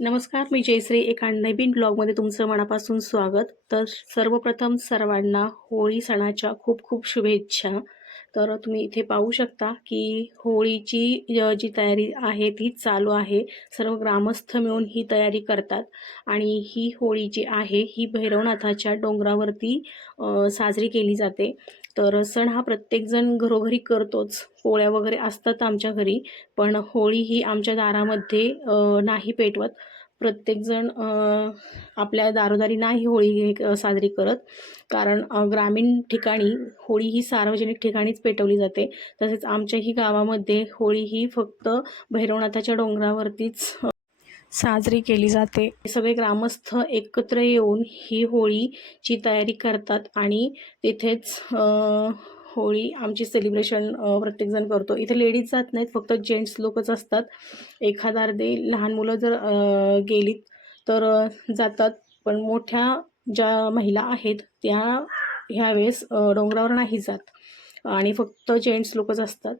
नमस्कार, मी जयश्री. एका नवीन ब्लॉगमध्ये तुमचं मनापासून स्वागत. तर सर्वप्रथम सर्वांना होळी सणाच्या खूप खूप शुभेच्छा. तर तुम्ही इथे पाहू शकता की होळीची जी तयारी आहे ती चालू आहे. सर्व ग्रामस्थ मिळून ही तयारी करतात आणि ही होळी जी आहे ही भैरवनाथाच्या डोंगरावरती साजरी केली जाते. तर सण हा प्रत्येकजण घरोघरी करतोच. पोळ्या वगैरे असतात आमच्या घरी, पण होळी ही आमच्या दारामध्ये नाही पेटवत. प्रत्येकजण आपल्या दारोदारी नाही होळी साजरी करत. कारण ग्रामीण ठिकाणी होळी ही सार्वजनिक ठिकाणीच पेटवली जाते. तसेच आमच्याही गावामध्ये होळी ही फक्त भैरवनाथाच्या डोंगरावरतीच साजरी केली जाते. सगळे ग्रामस्थ एकत्र येऊन ही होळीची तयारी करतात आणि तिथेच होळी आमची सेलिब्रेशन प्रत्येकजण करतो. इथे लेडीज जात नाहीत, फक्त जेंट्स लोकच असतात. एखादा अर्धे लहान मुलं जर गेलीत तर जातात, पण मोठ्या ज्या महिला आहेत त्या ह्यावेळेस डोंगरावर नाही जात आणि फक्त जेंट्स लोकच असतात.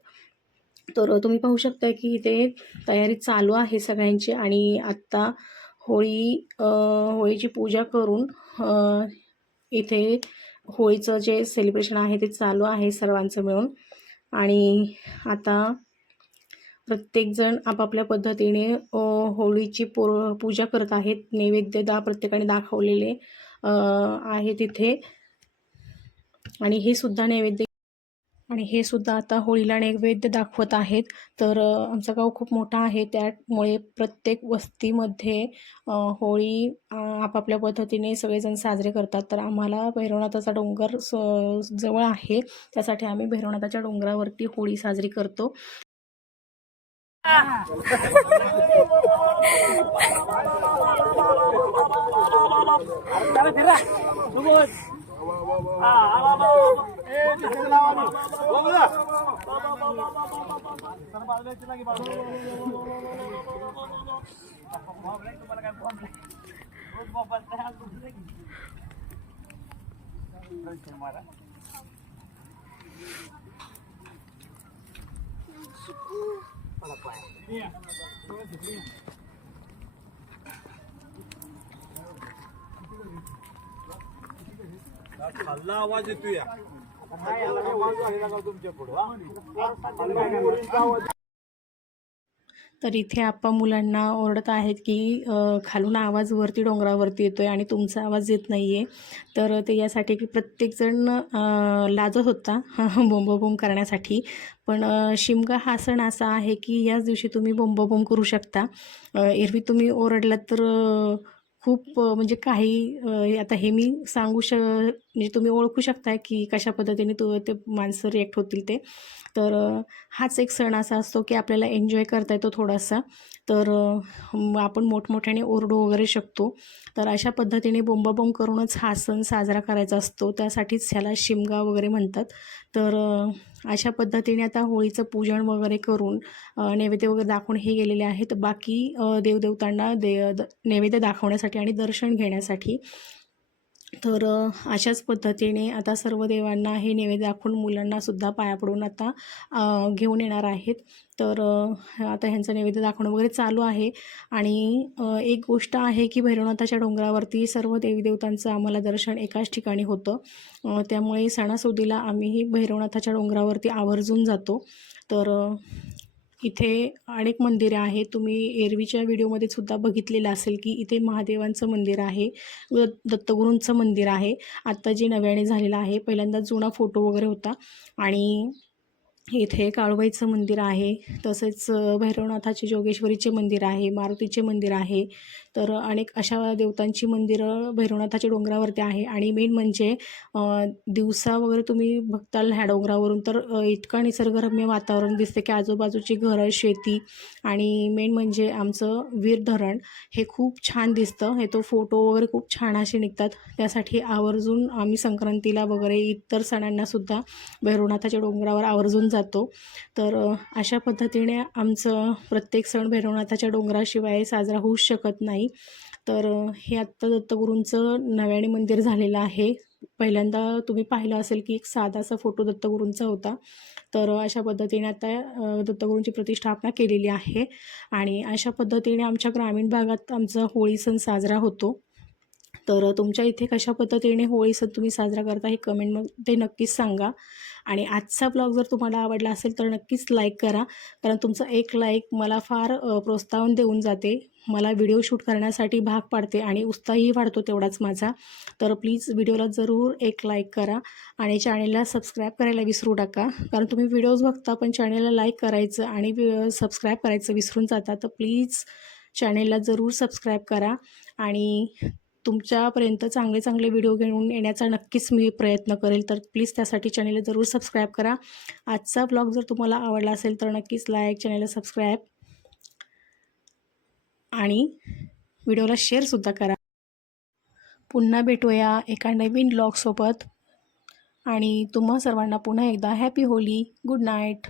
तर तुम्ही पाहू शकता की इथे तयारी चालू आहे सगळ्यांची आणि आत्ता होळीची पूजा करून इथे होळीचं जे सेलिब्रेशन आहे ते चालू आहे सर्वांचं मिळून. आणि आता प्रत्येकजण आपापल्या पद्धतीने होळीची पूजा करत आहेत. नैवेद्य प्रत्येकाने दाखवलेले आहे तिथे आणि हे सुद्धा आता होळीला नैवेद्य दाखवत आहेत. तर आमचं गाव खूप मोठं आहे, त्यामुळे प्रत्येक वस्तीमध्ये होळी आपापल्या पद्धतीने सगळेजण साजरे करतात. तर आम्हाला भैरवनाथाचा डोंगर जवळ आहे, त्यासाठी आम्ही भैरवनाथाच्या डोंगरावरती होळी साजरी करतो. खाल्ला आवाज येतोय. तर इथे आप्पा मुलांना ओरडत आहेत की खालून आवाज वरती डोंगरावरती येतोय आणि तुमचा आवाज येत नाहीये. तर ते यासाठी की प्रत्येकजण लाजत होता बोंबाबोंब करण्यासाठी. पण शिमगा हा सण असा आहे की याच दिवशी तुम्ही बोंबाबोंब करू शकता. एरवी तुम्ही ओरडलात तर खूप म्हणजे काही आता हे मी म्हणजे तुम्ही ओळखू शकता की कशा पद्धतीने ते माणसं रिॲक्ट होतील ते. तर हाच एक सण असा असतो की आपल्याला एन्जॉय करता येतो थोडासा. तर आपण मोठमोठ्याने ओरडू वगैरे शकतो. तर अशा पद्धतीने बोंबाबोंब करूनच हा सण साजरा करायचा असतो, त्यासाठीच ह्याला शिमगा वगैरे म्हणतात. तर अशा पद्धतीने आता होळीचं पूजन वगैरे करून नैवेद्य वगैरे दाखवून हे गेलेले आहेत. बाकी देवदेवतांना नैवेद्य दाखवण्यासाठी आणि दर्शन घेण्यासाठी. तर अशाच पद्धतीने आता सर्व देवांना हे नैवेद्य दाखवून मुलांनासुद्धा पाया पडून आता घेऊन येणार आहेत. तर आता ह्यांचं नैवेद्य दाखवणं वगैरे चालू आहे. आणि एक गोष्ट आहे की भैरवनाथाच्या डोंगरावरती सर्व देवीदेवतांचं आम्हाला दर्शन एकाच ठिकाणी होतं. त्यामुळे सणासुदीला आम्हीही भैरवनाथाच्या डोंगरावरती आवर्जून जातो. तर इथे अनेक मंदिरे आहेत. तुम्ही एरवीच्या व्हिडिओमध्ये सुद्धा बघितलेलं असेल की इथे महादेवांचं मंदिर आहे, दत्तगुरूंचं मंदिर आहे. आत्ता जे नव्याने झालेलं आहे, पहिल्यांदा जुना फोटो वगैरे होता. आणि इथे काळूबाईचं मंदिर आहे, तसेच भैरवनाथाचे जोगेश्वरीचे मंदिर आहे, मारुतीचे मंदिर आहे. तर अनेक अशा देवतांची मंदिरं भैरवनाथाच्या डोंगरावरती आहे. आणि मेन म्हणजे दिवसा वगैरे तुम्ही बघताल ह्या डोंगरावरून तर इतकं निसर्गरम्य वातावरण दिसते की आजूबाजूची घरं, शेती आणि मेन म्हणजे आमचं वीर धरण हे खूप छान दिसतं. हे तो फोटो वगैरे खूप छान असे निघतात. त्यासाठी आवर्जून आम्ही संक्रांतीला वगैरे इतर सणांनासुद्धा भैरवनाथाच्या डोंगरावर आवर्जून जातो. तर अशा पद्धतीने आमचं प्रत्येक सण भैरवनाथाच्या डोंगराशिवाय साजरा होऊच शकत नाही. तर हे आत्ता दत्तगुरूंचं नव्याने मंदिर झालेलं आहे. पहिल्यांदा तुम्ही पाहिलं असेल की एक साधासा फोटो दत्तगुरूंचा होता. तर अशा पद्धतीने आता दत्तगुरूंची प्रतिष्ठापना केलेली आहे आणि अशा पद्धतीने आमच्या ग्रामीण भागात आमचा होळी सण साजरा होतो. तर तुमच्या इथे कशा पद्धतीने होळी सण तुम्ही साजरा करता हे कमेंटमध्ये नक्कीच सांगा. आणि आजचा ब्लॉग जर तुम्हाला आवडला असेल तर नक्कीच लाईक करा, कारण तुमचं एक लाईक मला फार प्रोत्साहन देऊन जाते, मला व्हिडिओ शूट करण्यासाठी भाग पाडते आणि उत्साहही वाढतो तेवढाच माझा. तर प्लीज व्हिडिओला जरूर एक लाईक करा आणि चॅनेलला सबस्क्राईब करायला विसरू नका, कारण तुम्ही व्हिडिओज बघता पण चॅनेलला लाईक करायचं आणि सबस्क्राईब करायचं विसरून जाता. तर प्लीज चॅनेलला जरूर सबस्क्राईब करा आणि तुमच्यापर्यंत चांगले चांगले व्हिडिओ घेऊन येण्याचा नक्कीच मी प्रयत्न करेल. तर प्लीज त्यासाठी चॅनेलला जरूर सबस्क्राईब करा. आजचा ब्लॉग जर तुम्हाला आवडला असेल तर नक्कीच लाईक, चॅनेलला सबस्क्राईब आणि व्हिडिओला शेअरसुद्धा करा. पुन्हा भेटूया एका नवीन ब्लॉगसोबत आणि तुम्हा सर्वांना पुन्हा एकदा हॅपी होली. Good night.